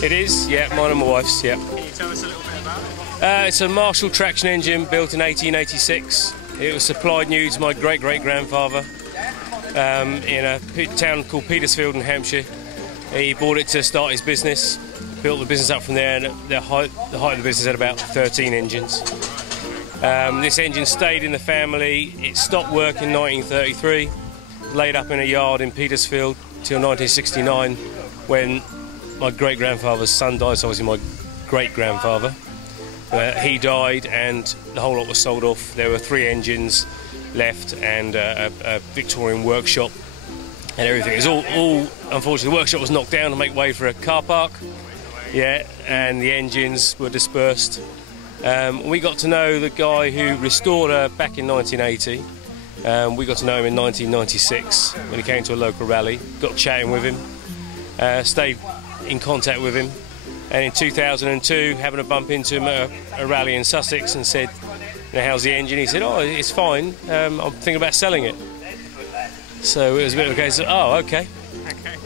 It is, yeah, mine and my wife's, yeah. Can you tell us a little bit about it? It's a Marshall traction engine built in 1886. It was supplied new to my great-great-grandfather in a town called Petersfield in Hampshire. He bought it to start his business, built the business up from there, and the height of the business had about 13 engines. This engine stayed in the family. It stopped work in 1933, laid up in a yard in Petersfield till 1969 when my great-grandfather's son died, so obviously my great-grandfather. He died and the whole lot was sold off. There were 3 engines left and a Victorian workshop and everything. It was all unfortunately, the workshop was knocked down to make way for a car park. Yeah, and the engines were dispersed. We got to know the guy who restored her back in 1980. We got to know him in 1996 when he came to a local rally. Got chatting with him, stayed in contact with him, and in 2002 having a bump into him at a rally in Sussex and said, you know, how's the engine? He said, oh, it's fine, I'm thinking about selling it. So it was a bit of a case of, oh, okay,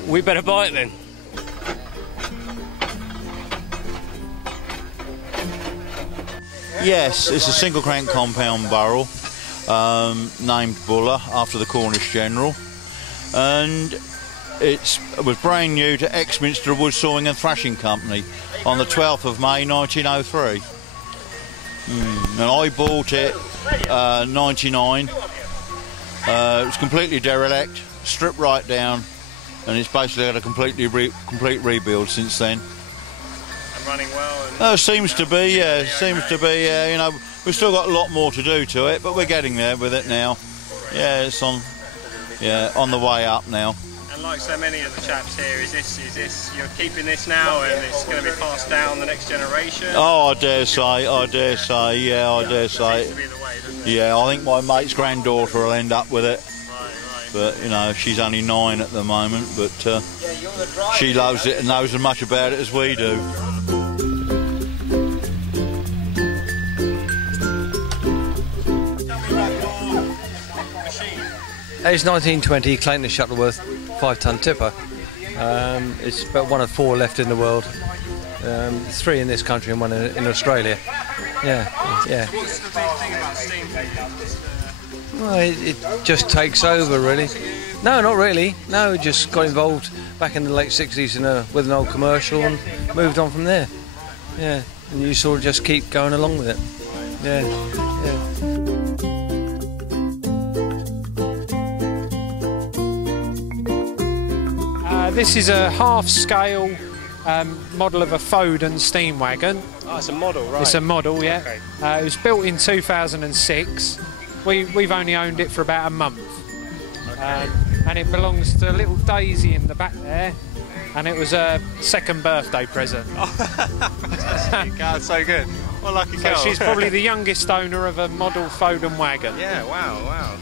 we better buy it then. Yes, it's a single crank compound barrel, named Buller after the Cornish general, and it was brand new to Exminster Wood Sawing and Thrashing Company on the 12th of May 1903. And I bought it 99. It was completely derelict, stripped right down, and it's basically had a complete rebuild since then. And running well? Seems to be, yeah, seems to be. You know, we've still got a lot more to do to it, but we're getting there with it now. Yeah, it's on the way up now. And like so many of the chaps here, is this you're keeping this now and it's going to be passed down the next generation? Oh, I dare say, yeah, I dare say. Seems to be the way, doesn't it? Yeah, I think my mate's granddaughter will end up with it. Right. But, you know, she's only 9 at the moment, but she loves it and knows as much about it as we do. It's 1920, Clayton and Shuttleworth, 5-ton tipper. It's about one of 4 left in the world. 3 in this country and 1 in Australia. Yeah. What's the big thing about steam? Well, it just takes over, really. No, not really. No, just got involved back in the late 60s with an old commercial and moved on from there. Yeah, and you sort of just keep going along with it. Yeah. This is a half-scale model of a Foden steam wagon. Oh, it's a model, right? It's a model, yeah. Okay. It was built in 2006. We've only owned it for about a month. Okay. And it belongs to little Daisy in the back there. And it was a 2nd birthday present. Oh, fantastic. God, so good. What a lucky girl. So she's probably the youngest owner of a model Foden wagon. Yeah, wow.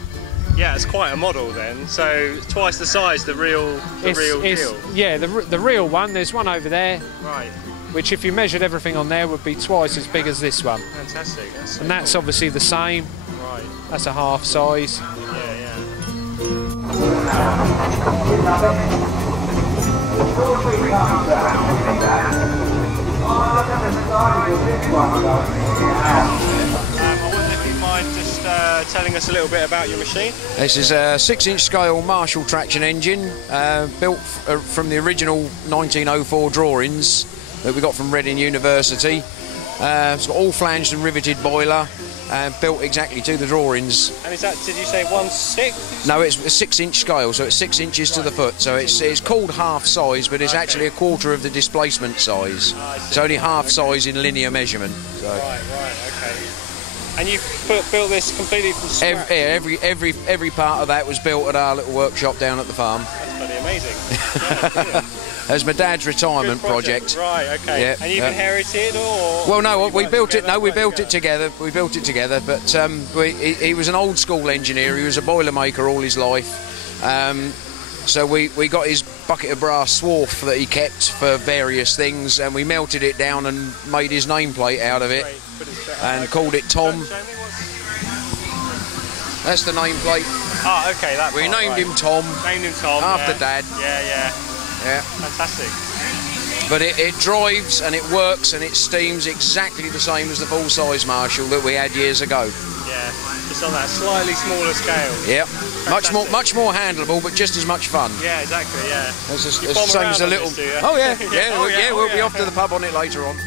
Yeah, it's quite a model then. So twice the size, the real deal. Yeah, the real one. There's one over there. Right. Which, if you measured everything on there, would be twice as big as this one. Fantastic. And that's obviously the same. Right. That's a half size. Yeah. I wonder if you mind just telling us a little bit about your machine. This is a 6-inch scale Marshall traction engine built from the original 1904 drawings that we got from Reading University. It's got all flanged and riveted boiler, built exactly to the drawings. And is that, did you say 1/6? No, it's a 6-inch scale, so it's 6 inches to the foot. So it's called half size, but it's actually a quarter of the displacement size. It's only half size in linear measurement. So. Right, okay. And you built this completely from scratch? Every part of that was built at our little workshop down at the farm. That's bloody amazing. Yeah, brilliant. As my dad's retirement project. Right, okay. Yeah, and you've inherited, or? Well, no, we built it. No, we built it together. We built it together. But he was an old school engineer. He was a boilermaker all his life. So we got his bucket of brass swarf that he kept for various things, and we melted it down and made his nameplate out of it, and called it Tom. That's the nameplate. Oh, okay, that We named him Tom. Named him Tom. After Dad. Yeah. Yeah. Fantastic. But it drives and it works and it steams exactly the same as the full-size Marshall that we had years ago. Yeah, just on that slightly smaller scale. Yep. Much more handleable, but just as much fun. Yeah, exactly. Yeah. It's the same as a little. This, do you? Oh yeah, we'll be off to the pub on it later on.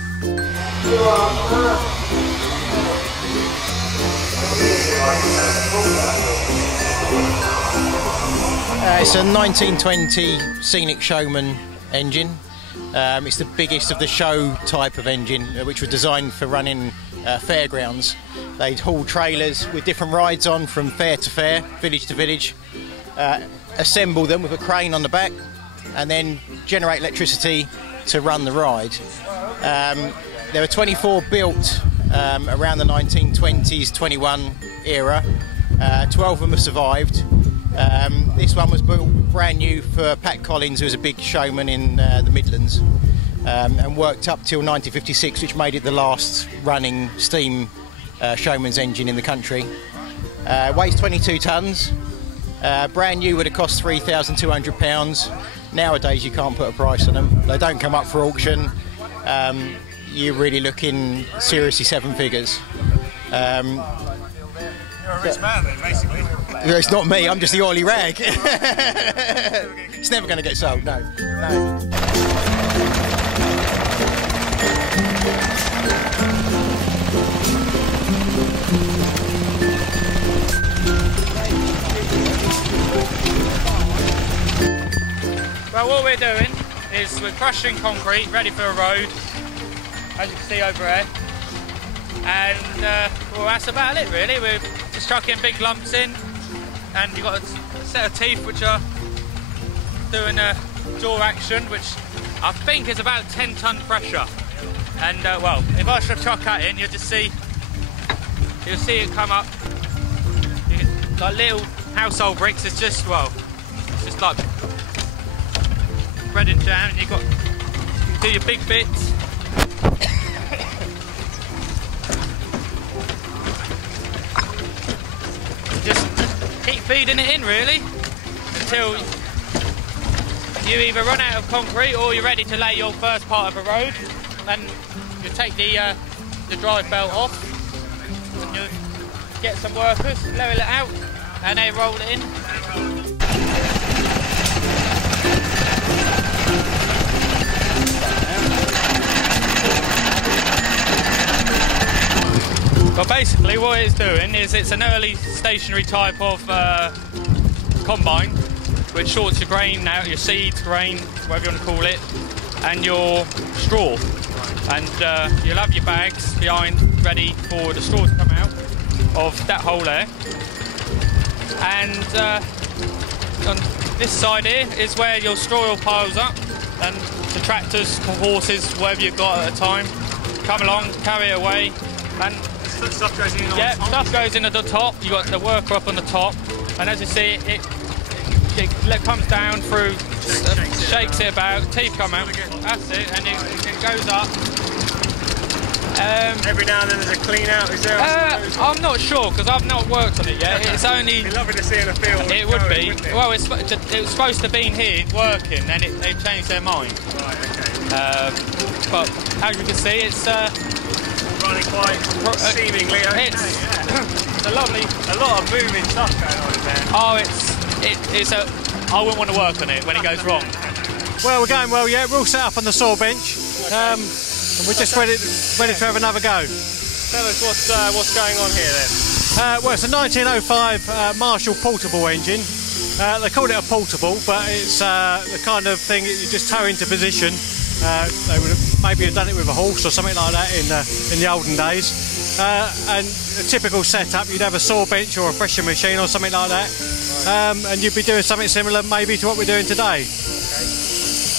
It's a 1920 Scenic Showman engine. It's the biggest of the show type of engine, which was designed for running fairgrounds. They'd haul trailers with different rides on from fair to fair, village to village, assemble them with a crane on the back, and then generate electricity to run the ride. There were 24 built around the 1920s, 21 era. 12 of them have survived. This one was built brand new for Pat Collins, who was a big showman in the Midlands, and worked up till 1956, which made it the last running steam showman's engine in the country. Weighs 22 tonnes. Brand new would have cost £3,200. Nowadays you can't put a price on them. They don't come up for auction. You're really looking seriously 7 figures. You're a rich man then, basically. It's not me, I'm just the oily rag. It's never going to get sold, no. Well, what we're doing is we're crushing concrete ready for a road, as you can see over there. And well, that's about it really. We're just chucking big lumps in, and you've got a set of teeth which are doing a jaw action, which I think is about 10-ton pressure. And well, if I should chuck that in, you'll see it come up. Like little household bricks. It's just like bread and jam, and you do your big bits. Just keep feeding it in really until you either run out of concrete or you're ready to lay your first part of a road. Then you take the drive belt off and you get some workers, level it out, and they roll it in. Well, basically what it's doing is it's an early stationary type of combine which sorts your grain out, your seeds, grain, whatever you want to call it, and your straw. And you'll have your bags behind ready for the straw to come out of that hole there. And on this side here is where your straw all piles up, and the tractors, horses, whatever you've got at a time, come along, carry it away, and stuff goes in on yeah, top. stuff goes in at the top. You got the worker up on the top, and as you see, it comes down through, shakes it about, teeth come out. That's it, and it goes up, Every now and then there's a clean out, is there? I'm not sure because I've not worked on it yet. It's only. It'd be lovely to see in a field. It would be. Well, it was supposed to be in here working, then they changed their mind. Right, okay. But as you can see, it's running quite seemingly okay. It's a lovely. A lot of moving stuff going on in there. Oh, it's a. I wouldn't want to work on it when it goes wrong. Well, we're going well, yeah. We're all set up on the saw bench. And we're just ready to have another go. Tell us what's going on here then. Well, it's a 1905 Marshall portable engine. They called it a portable, but it's the kind of thing that you just tow into position. They would have maybe done it with a horse or something like that in the olden days. And a typical setup, you'd have a saw bench or a threshing machine or something like that, and you'd be doing something similar maybe to what we're doing today. Okay.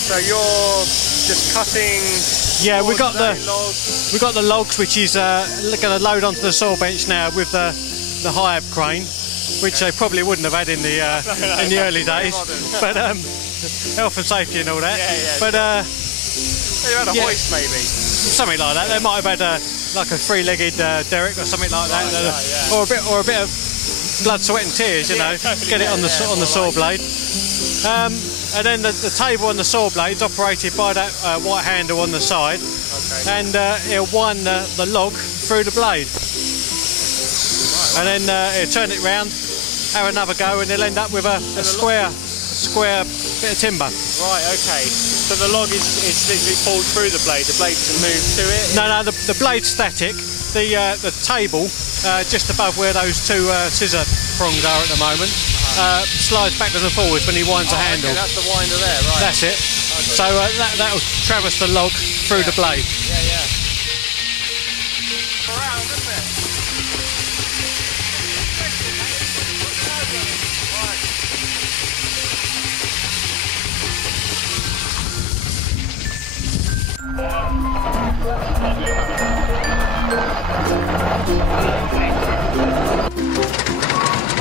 So you're just cutting. Yeah, we got logs. the logs, which is going to load onto the saw bench now with the high-ab crane, which they probably wouldn't have had in the early days, but health and safety and all that. Yeah. But they had a hoist maybe. Something like that. They might have had like a three-legged derrick or something like that, or a bit of blood, sweat and tears, you know, get it on the saw blade. And then the table on the saw blade is operated by that white handle on the side, and it'll wind the log through the blade, and then it'll turn it round, have another go, and it'll end up with a square bit of timber. Right, okay. So the log is literally pulled through the blade doesn't move to it? No, the blade's static. The table, just above where those two scissor prongs are at the moment, slides backwards and forwards when he winds the handle. Okay, that's the winder there, right. That's it. Okay. So that'll traverse the log through the blade. Yeah. Around, isn't it?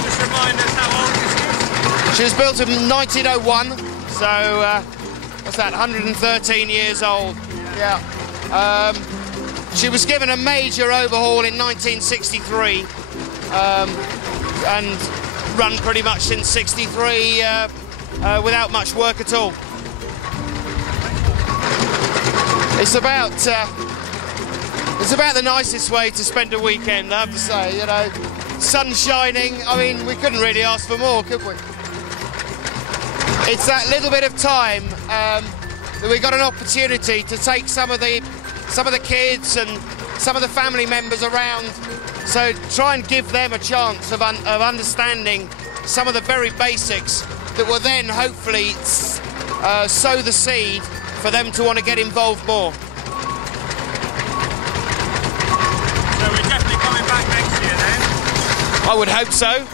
Just remind us how old this is. She was built in 1901, so what's that, 113 years old. Yeah. She was given a major overhaul in 1963 and run pretty much since 63 without much work at all. It's about the nicest way to spend a weekend, I have to say, you know. Sun shining, I mean, we couldn't really ask for more, could we? It's that little bit of time that we got an opportunity to take some of the kids and some of the family members around, so try and give them a chance of understanding some of the very basics that will then hopefully sow the seed for them to want to get involved more. So we're definitely coming back next year then? I would hope so.